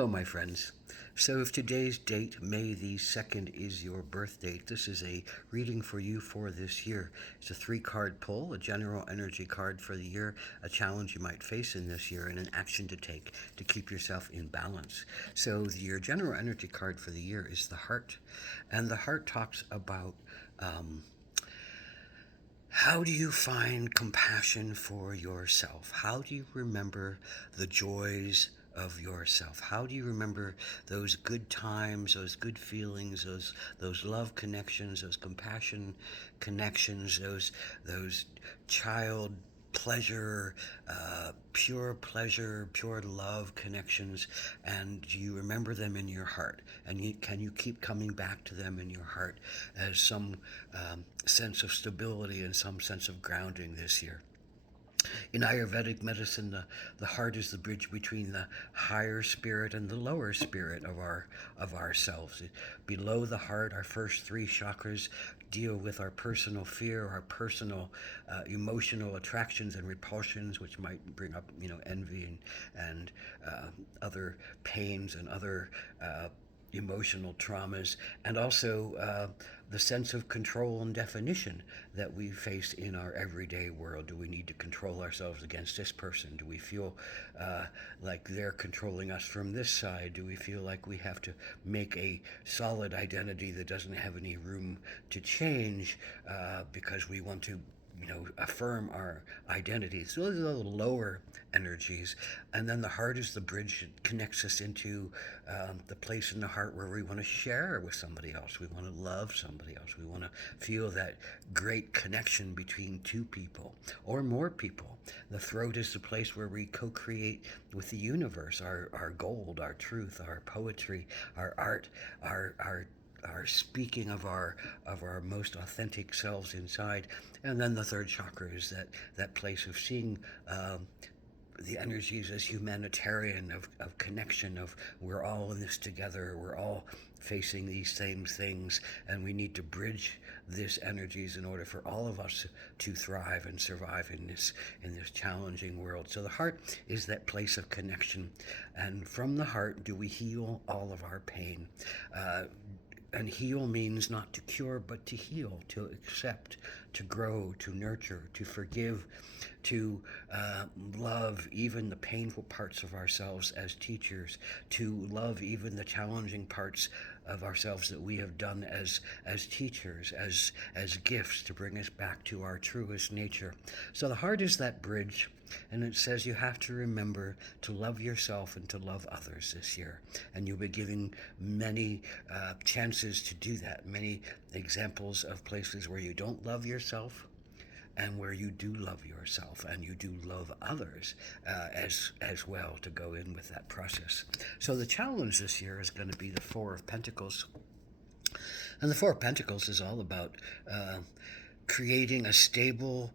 Hello, my friends. So, if today's date, May the 2nd, is your birth date, this is a reading for you for this year. It's a 3 card pull, a general energy card for the year, a challenge you might face in this year, and an action to take to keep yourself in balance. So, your general energy card for the year is the heart. And the heart talks about how do you find compassion for yourself? How do you remember the joys of yourself? How do you remember those good times, those good feelings, those love connections, those compassion connections, those child pleasure, pure love connections, and you remember them in your heart, and can you keep coming back to them in your heart as some sense of stability and some sense of grounding this year. In Ayurvedic medicine, the heart is the bridge between the higher spirit and the lower spirit of ourselves. Below the heart, our first 3 chakras deal with our personal fear, our personal emotional attractions and repulsions, which might bring up, envy and other pains and other emotional traumas, and also the sense of control and definition that we face in our everyday world. Do we need to control ourselves against this person? Do we feel like they're controlling us from this side? Do we feel like we have to make a solid identity that doesn't have any room to change because we want to affirm our identities? So those are the lower energies. And then the heart is the bridge that connects us into the place in the heart where we want to share with somebody else. We want to love somebody else. We want to feel that great connection between 2 people or more people. The throat is the place where we co-create with the universe, our gold, our truth, our poetry, our art, our speaking of our most authentic selves inside. And then the third chakra is that place of seeing the energies as humanitarian, of connection, of we're all in this together, we're all facing these same things, and we need to bridge these energies in order for all of us to thrive and survive in this challenging world. So the heart is that place of connection, and from the heart do we heal all of our pain. And heal means not to cure, but to heal, to accept, to grow, to nurture, to forgive, to love even the painful parts of ourselves as teachers, to love even the challenging parts of ourselves that we have done as teachers, as gifts to bring us back to our truest nature. So the heart is that bridge. And it says you have to remember to love yourself and to love others this year. And you'll be giving many chances to do that, many examples of places where you don't love yourself and where you do love yourself and you do love others as well, to go in with that process. So the challenge this year is going to be the 4 of Pentacles. And the 4 of Pentacles is all about creating a stable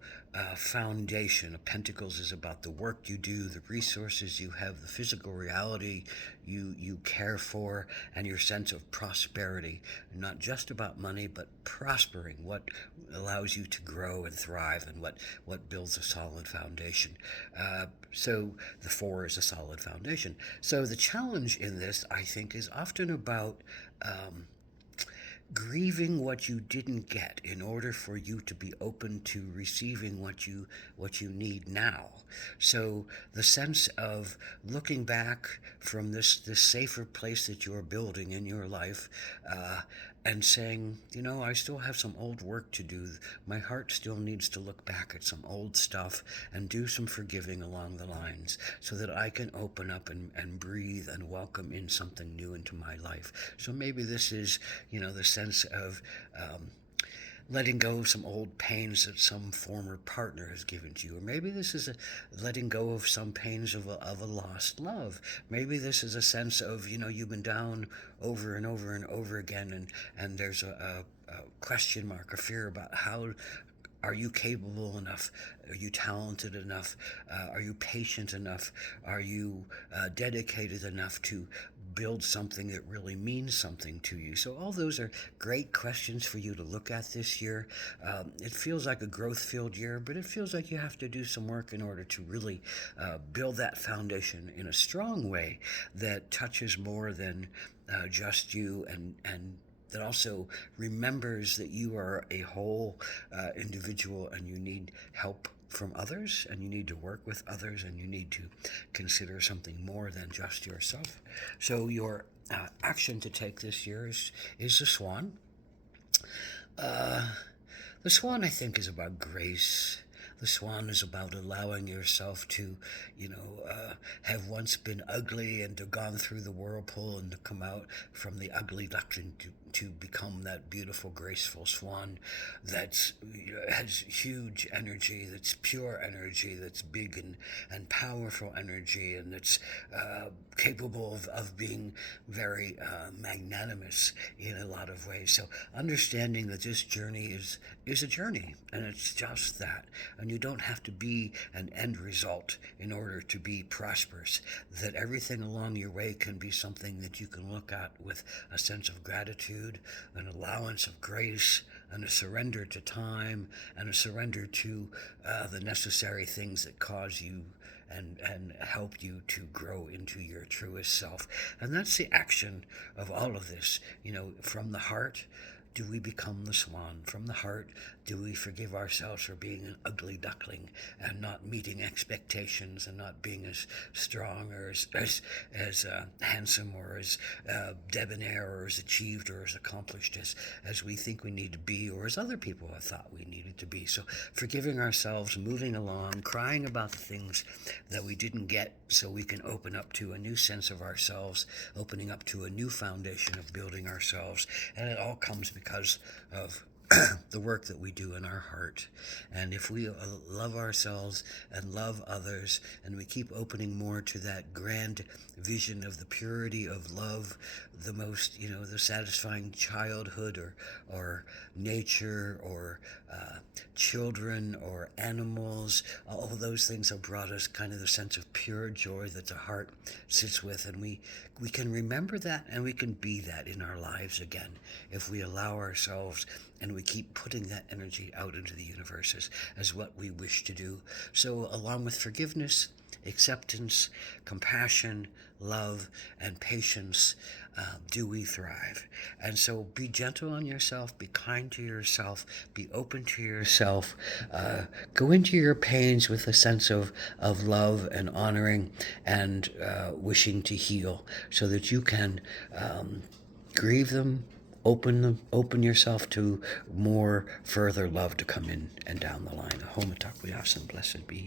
foundation. A Pentacles is about the work you do, the resources you have, the physical reality you care for, and your sense of prosperity. Not just about money, but prospering, what allows you to grow and thrive, and what builds a solid foundation. So the 4 is a solid foundation. So the challenge in this, I think, is often about grieving what you didn't get in order for you to be open to receiving what you need now. So the sense of looking back from this safer place that you're building in your life, and saying, I still have some old work to do. My heart still needs to look back at some old stuff and do some forgiving along the lines so that I can open up and breathe and welcome in something new into my life. So maybe this is, the sense of letting go of some old pains that some former partner has given to you. Or maybe this is a letting go of some pains of a lost love. Maybe this is a sense of, you've been down over and over and over again, and there's a question mark, a fear about how are you capable enough? Are you talented enough? Are you patient enough? Are you dedicated enough to build something that really means something to you? So all those are great questions for you to look at this year. It feels like a growth-filled year, but it feels like you have to do some work in order to really build that foundation in a strong way that touches more than just you, and that also remembers that you are a whole individual, and you need help from others, and you need to work with others, and you need to consider something more than just yourself. So your action to take this year is the swan. Uh, the swan, I think, is about grace. The swan is about allowing yourself to, have once been ugly and to gone through the whirlpool and to come out from the ugly duckling to become that beautiful, graceful swan that's has huge energy, that's pure energy, that's big and powerful energy, and that's capable of being very magnanimous in a lot of ways. So understanding that this journey is a journey, and it's just that. And you don't have to be an end result in order to be prosperous. That everything along your way can be something that you can look at with a sense of gratitude, an allowance of grace, and a surrender to time, and a surrender to the necessary things that cause you and help you to grow into your truest self. And that's the action of all of this. From the heart, do we become the swan? From the heart, do we forgive ourselves for being an ugly duckling and not meeting expectations and not being as strong or as handsome or as debonair or as achieved or as accomplished as we think we need to be, or as other people have thought we needed to be? So forgiving ourselves, moving along, crying about the things that we didn't get, so we can open up to a new sense of ourselves, opening up to a new foundation of building ourselves. And it all comes because of the work that we do in our heart. And if we love ourselves and love others, and we keep opening more to that grand vision of the purity of love, the most, the satisfying childhood or nature or children or animals, all of those things have brought us kind of the sense of pure joy that the heart sits with. And we can remember that, and we can be that in our lives again if we allow ourselves and we keep putting that energy out into the universe as what we wish to do. So along with forgiveness, acceptance, compassion, love, and patience, do we thrive. And so be gentle on yourself, be kind to yourself, be open to yourself, go into your pains with a sense of love and honoring and wishing to heal, so that you can grieve them, open yourself to more further love to come in and down the line. Ahomatak Blessed be.